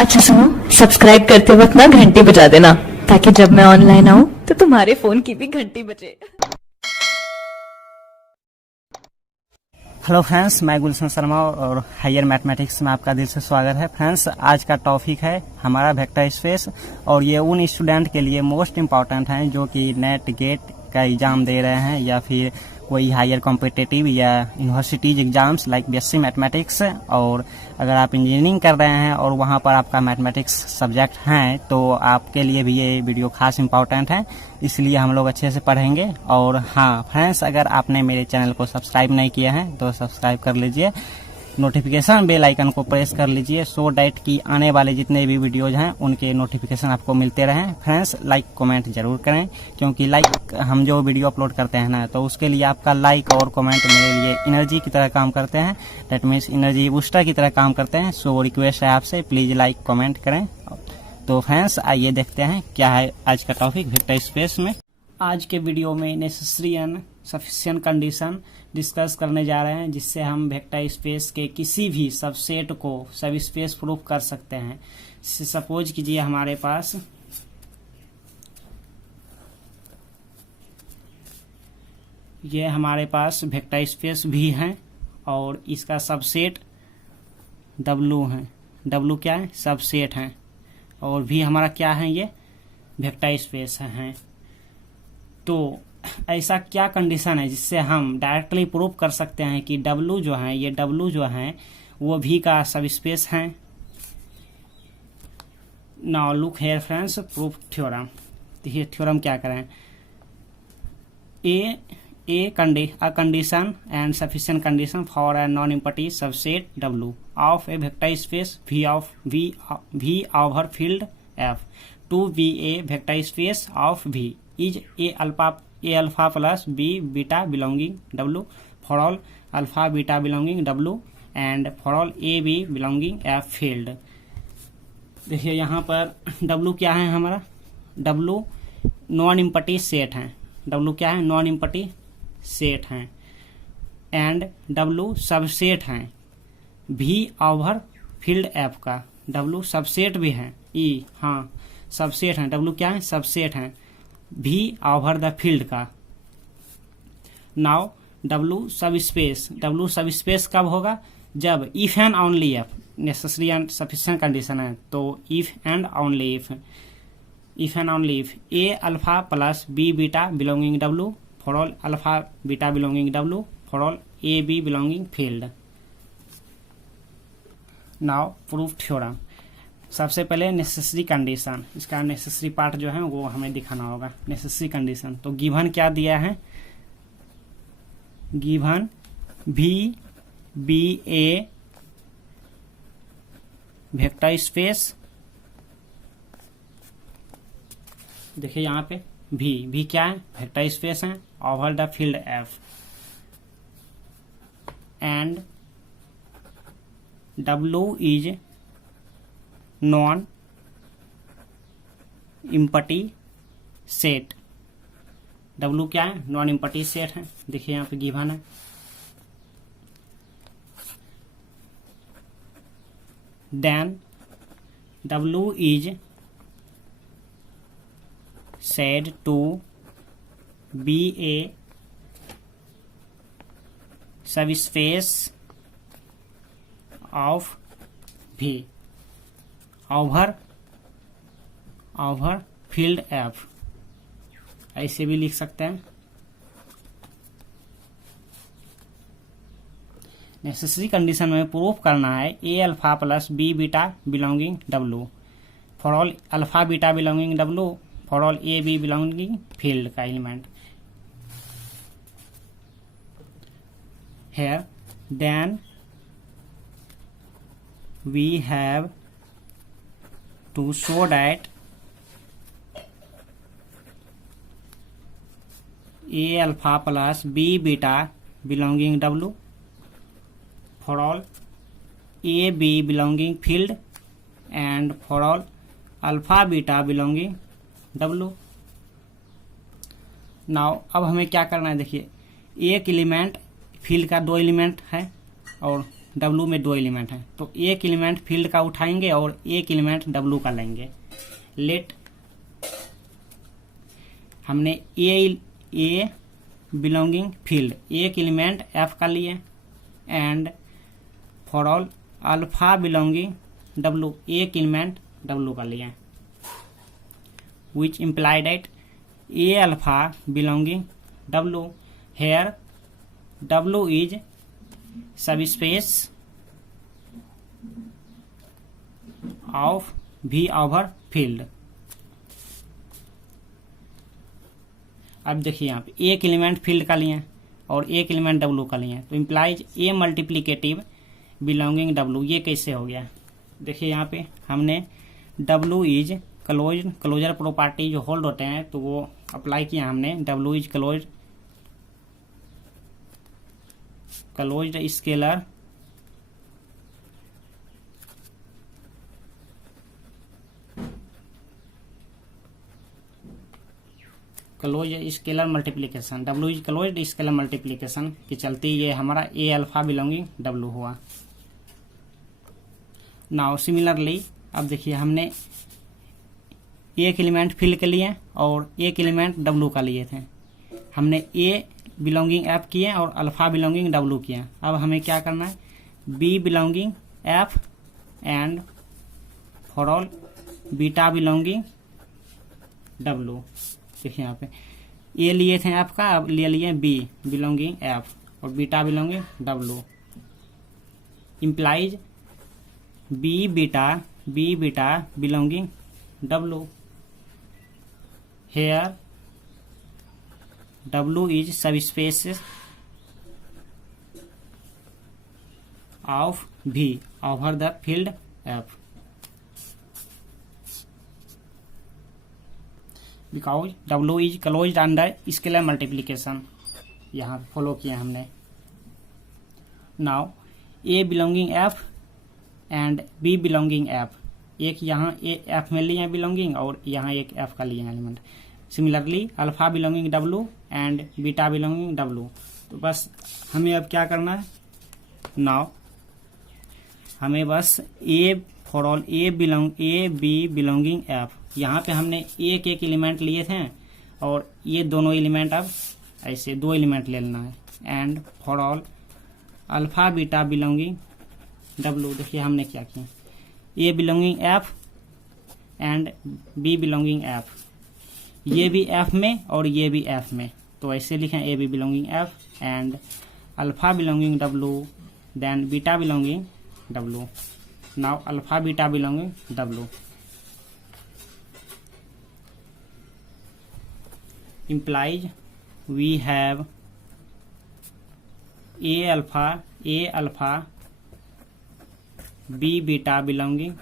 अच्छा सुनो, सब्सक्राइब करते वक्त ना घंटी बजा देना, ताकि जब मैं ऑनलाइन आऊँ तो तुम्हारे फोन की भी घंटी बजे। हेलो फ्रेंड्स, मैं गुलशन शर्मा और हायर मैथमेटिक्स में आपका दिल से स्वागत है। फ्रेंड्स, आज का टॉपिक है हमारा वेक्टर स्पेस, और ये उन स्टूडेंट के लिए मोस्ट इम्पॉर्टेंट हैं जो कि नेट गेट का एग्ज़ाम दे रहे हैं या फिर कोई हायर कॉम्पिटिटिव या universities exams like BSc mathematics. और अगर आप इंजीनियरिंग कर रहे हैं और वहाँ पर आपका मैथमेटिक्स सब्जेक्ट हैं तो आपके लिए भी ये वीडियो खास इंपॉर्टेंट है, इसलिए हम लोग अच्छे से पढ़ेंगे। और हाँ फ्रेंड्स, अगर आपने मेरे चैनल को सब्सक्राइब नहीं किया है तो सब्सक्राइब कर लीजिए, नोटिफिकेशन बेल आइकन को प्रेस कर लीजिए, सो डैट कि आने वाले जितने भी वीडियोज हैं उनके नोटिफिकेशन आपको मिलते रहें। फ्रेंड्स, लाइक कमेंट जरूर करें, क्योंकि लाइक हम जो वीडियो अपलोड करते हैं ना, तो उसके लिए आपका लाइक और कमेंट मेरे लिए एनर्जी की तरह काम करते हैं, दैट मीन्स एनर्जी बूस्टर की तरह काम करते हैं। सो रिक्वेस्ट है आपसे, प्लीज़ लाइक कमेंट करें। तो फ्रेंड्स, आइए देखते हैं क्या है आज का टॉपिक वेक्टर स्पेस में। आज के वीडियो में necessary and sufficient condition discuss करने जा रहे हैं, जिससे हम वेक्टर स्पेस के किसी भी सबसेट को सब स्पेस प्रूफ कर सकते हैं। सपोज कीजिए हमारे पास ये हमारे पास वेक्टर स्पेस भी है और इसका सबसेट W है। W क्या है? सबसेट है। और भी हमारा क्या है? ये वेक्टर स्पेस है। तो ऐसा क्या कंडीशन है जिससे हम डायरेक्टली प्रूव कर सकते हैं कि W जो है, ये W जो है वो भी का सब स्पेस है। Now look here friends, proof theorem. तो ये थ्योरम क्या करें? a condition and sufficient condition for a non-empty subset W of a vector space V over field F to be a vector space of V is a alpha plus b beta belonging W for all alpha beta belonging W and for all a b belonging F field। देखिए यहाँ पर W क्या है हमारा? W non empty set है। W क्या है? Non empty set हैं। एंड W सबसेट हैं V ओवर फील्ड F का। W सबसेट भी है। हाँ, सबसेट हैं। W क्या है? सबसेट हैं V ओवर द फील्ड का। नाउ W सब स्पेस कब होगा? जब if and only if necessary and sufficient condition है। तो if and only if a alpha plus B beta belonging W for all alpha beta belonging W for all a b belonging field। now proof theorem। सबसे पहले necessary condition, इसका necessary part जो है वो हमें दिखाना होगा। नेसेसरी कंडीशन तो गिवन क्या दिया है? Given V B A vector space. देखिए यहाँ पे V क्या है? वेक्टर स्पेस है over the field F and W is non empty set. W क्या है? नॉन इम्पटी सेट है। देखिए यहाँ पे गिवन है। Then W is said to be a subspace of V over field F। ऐसे भी लिख सकते हैं। नेसेसरी कंडीशन में प्रूफ करना है a alpha plus B beta belonging W for all alpha beta belonging W for all a b belonging field का element. here then we have to show that a alpha plus b beta belonging W for all a b belonging field and for all alpha beta belonging W। Now अब हमें क्या करना है? देखिए, एक element field का 2 element है और W में दो एलिमेंट हैं, तो एक एलिमेंट फील्ड का उठाएंगे और एक एलिमेंट W का लेंगे। लेट हमने ए बिलोंगिंग फील्ड एक एलिमेंट F का लिए, and for all alpha belonging W एक एलिमेंट W का लिए, which implied that A alpha belonging W, here W is subspace of V over field। अब देखिए यहाँ पे एक एलिमेंट फील्ड का लिए और एक एलिमेंट W का लिए, तो implies A multiplicative belonging W। ये कैसे हो गया? देखिए यहाँ पे हमने W इज क्लोजर प्रॉपर्टी जो होल्ड होते हैं तो वो अप्लाई किया हमने। W is closed scalar multiplication. W is closed scalar multiplication की चलती ये हमारा A अल्फा बिलोंगिंग W हुआ। नाउ सिमिलरली अब देखिए हमने एक एलिमेंट फील्ड के लिए और एक एलिमेंट W का लिए थे। हमने A बिलोंगिंग F किए और अल्फा बिलोंगिंग W किया। अब हमें क्या करना है? B belonging F and for all beta belonging W। देखिए यहाँ पे A लिए थे F का, अब ले लिए B बिलोंगिंग F और beta belonging W। Implies B beta belonging W। Here W is subspace of V over the field F, because W is closed under scalar multiplication। यहाँ फॉलो किया हमने। Now A belonging F and B belonging F, एक यहाँ F में लिए belonging और यहाँ एक F का लिए element. Similarly alpha belonging W and beta belonging W। तो बस हमें अब क्या करना है? नाउ हमें बस for all A B belonging F, यहाँ पे हमने एक एलिमेंट लिए थे और ये दोनों एलिमेंट अब ऐसे दो एलिमेंट ले लेना है। And for all alpha beta belonging W। देखिए हमने क्या किया, A belonging F and B belonging F, ये भी F में और ये भी F में, तो ऐसे लिखें A B belonging F and alpha belonging W then beta belonging W। Now alpha beta belonging W implies we have A alpha B beta belonging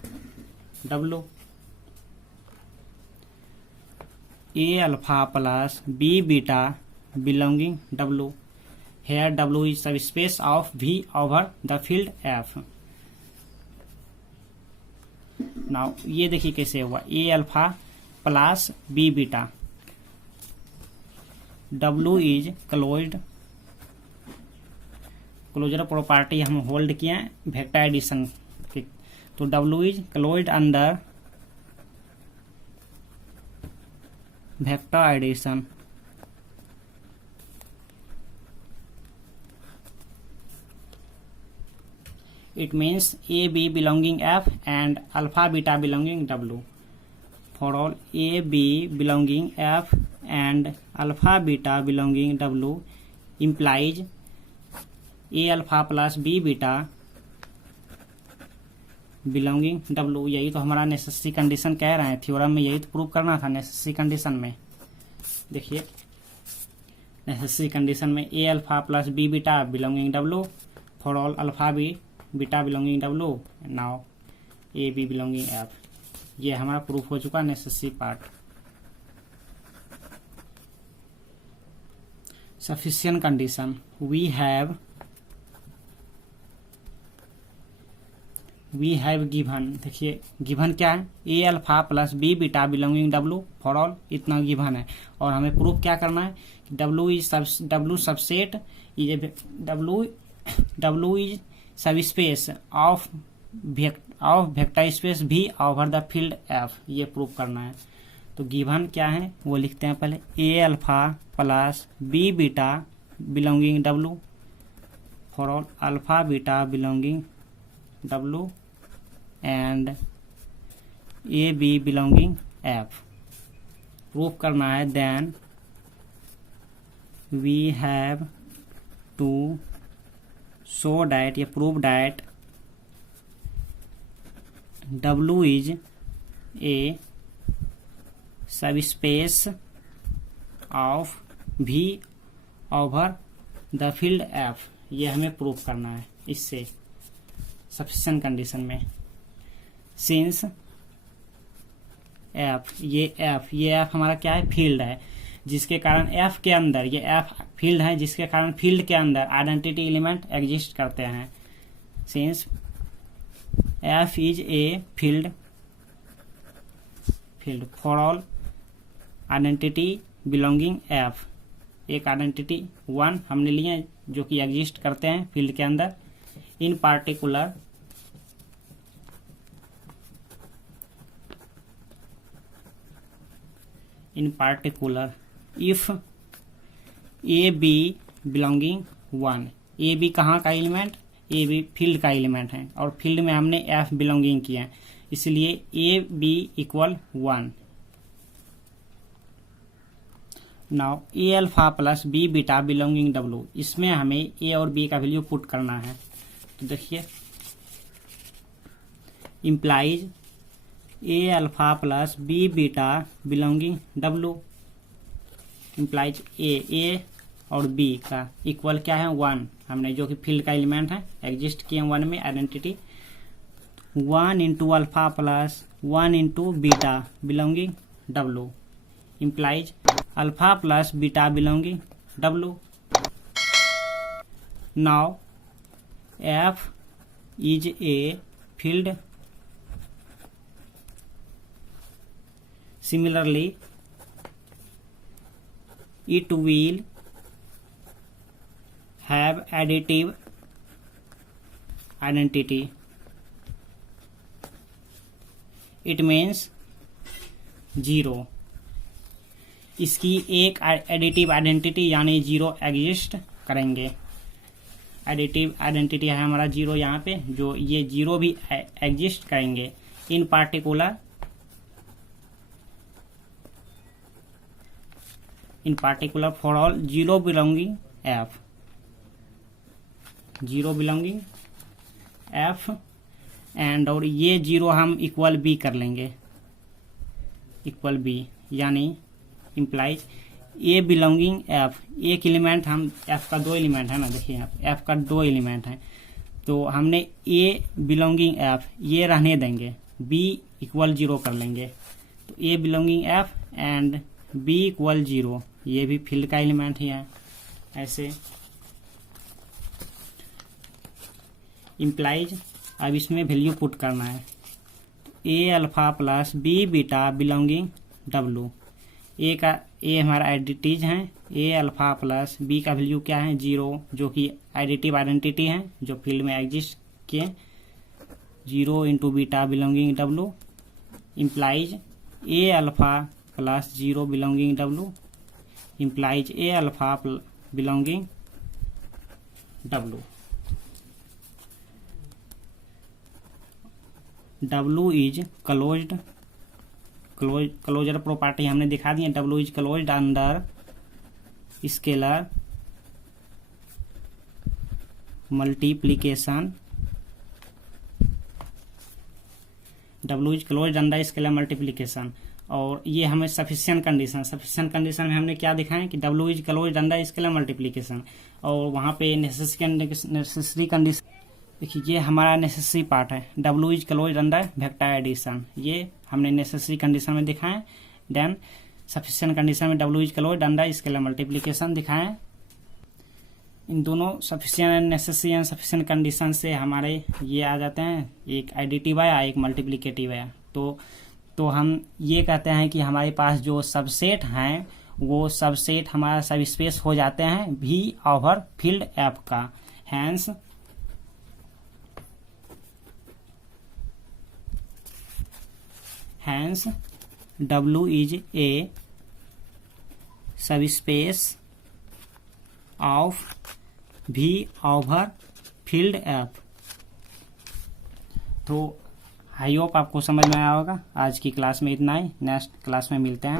W, A alpha plus B beta belonging W। Here W is subspace of V over the field F। Now ये देखिए कैसे हुआ, A alpha plus B beta, W is closure property हम hold किए vector addition की, तो W is closed under vector addition. It means A B belonging F and alpha beta belonging W। For all A B belonging F and alpha beta belonging W implies A alpha plus B beta belonging W। यही तो हमारा necessary condition कह रहे हैं, theorem में यही तो prove करना था नेसेसरी कंडीशन में। देखिए नेसेसरी कंडीशन में A alpha plus B beta belonging W for all alpha B beta belonging W, now A B belonging F। ये हमारा प्रूफ हो चुका necessary part. Sufficient condition we have given. देखिए given क्या है, A alpha plus B beta belonging W for all, इतना given है। और हमें प्रूफ क्या करना है, W subset W is subspace of vector space भी ओवर द फील्ड एफ, ये प्रूव करना है। तो गिवन क्या है वो लिखते हैं पहले, a alpha plus B beta belonging W for all alpha beta belonging W and a b belonging F. Prove करना है then we have to show that, ये prove that W is a subspace of V over the field F, ये हमें prove करना है इससे sufficient condition में। Since F, ये F हमारा क्या है, फील्ड है, जिसके कारण F के अंदर, ये F फील्ड है जिसके कारण फील्ड के अंदर आइडेंटिटी एलिमेंट एग्जिस्ट करते हैं। Since F is a field for all identity belonging F, एक आइडेंटिटी 1 हमने लिए जो कि एग्जिस्ट करते हैं फील्ड के अंदर। In particular if a b belonging 1, a b कहाँ का एलिमेंट, ए बी फील्ड का एलिमेंट है और फील्ड में हमने एफ बिलोंगिंग किया है, इसलिए A B equal 1। Now A alpha plus B beta belonging W, इसमें हमें ए और बी का वैल्यू पुट करना है। तो देखिए implies A alpha plus B beta belonging W, implies a और बी का इक्वल क्या है 1, हमने जो कि फील्ड का एलिमेंट है एग्जिस्ट किए 1 में identity. 1 into alpha plus 1 into beta belonging W, implies alpha plus beta belonging W. Now F is a field, similarly it will have additive identity, it means 0, इसकी एक एडिटिव आइडेंटिटी यानी 0 exist करेंगे। Additive identity है हमारा 0 यहाँ पे, जो ये 0 भी एग्जिस्ट करेंगे। इन particular for all 0 belonging F, 0 belonging F and, और ये 0 हम इक्वल बी कर लेंगे, इक्वल बी यानी इम्प्लाइज ए बिलोंगिंग एफ, एक एलिमेंट हम एफ का 2 एलिमेंट है ना, देखिए यहाँ एफ का 2 एलिमेंट है, तो हमने ए बिलोंगिंग एफ ये रहने देंगे, बी इक्वल 0 कर लेंगे। तो a belonging F and b equal 0, ये भी फील्ड का एलिमेंट ही है। ऐसे इम्प्लाइज, अब इसमें वैल्यू पुट करना है। A alpha plus B beta belonging W, a का ए हमारा आइडेंटिटीज है, ए अल्फा प्लस बी का वैल्यू क्या है 0, जो कि एडिटिव आइडेंटिटी है जो फील्ड में एग्जिस्ट किए। 0 into beta belonging W, implies A alpha plus 0 belonging W, implies A alpha belonging W. W is closed, closure property हमने दिखा दी है। W is closed under scalar multiplication, W is closed under scalar multiplication. और ये हमें sufficient condition में हमने क्या दिखाया कि W is closed under scalar multiplication, और वहाँ पे नेसेसरी कंडीशन देखिए, ये हमारा नेसेसरी पार्ट है। W is closed under vector addition, ये हमने नेसेसरी कंडीशन में दिखाए। देन सफिशिएंट कंडीशन में W is closed under scalar multiplication दिखाएं। इन दोनों sufficient and necessary and sufficient condition से हमारे ये आ जाते हैं, एक एडिटिव आया एक मल्टीप्लिकेटिव आया। तो हम ये कहते हैं कि हमारे पास जो सबसेट हैं वो सबसेट हमारा सब स्पेस हो जाते हैं भी ओवर फील्ड एफ का। Hence hence W is a subspace of V over field F. तो आई होप आपको समझ में आया होगा। आज की क्लास में इतना ही, नेक्स्ट क्लास में मिलते हैं।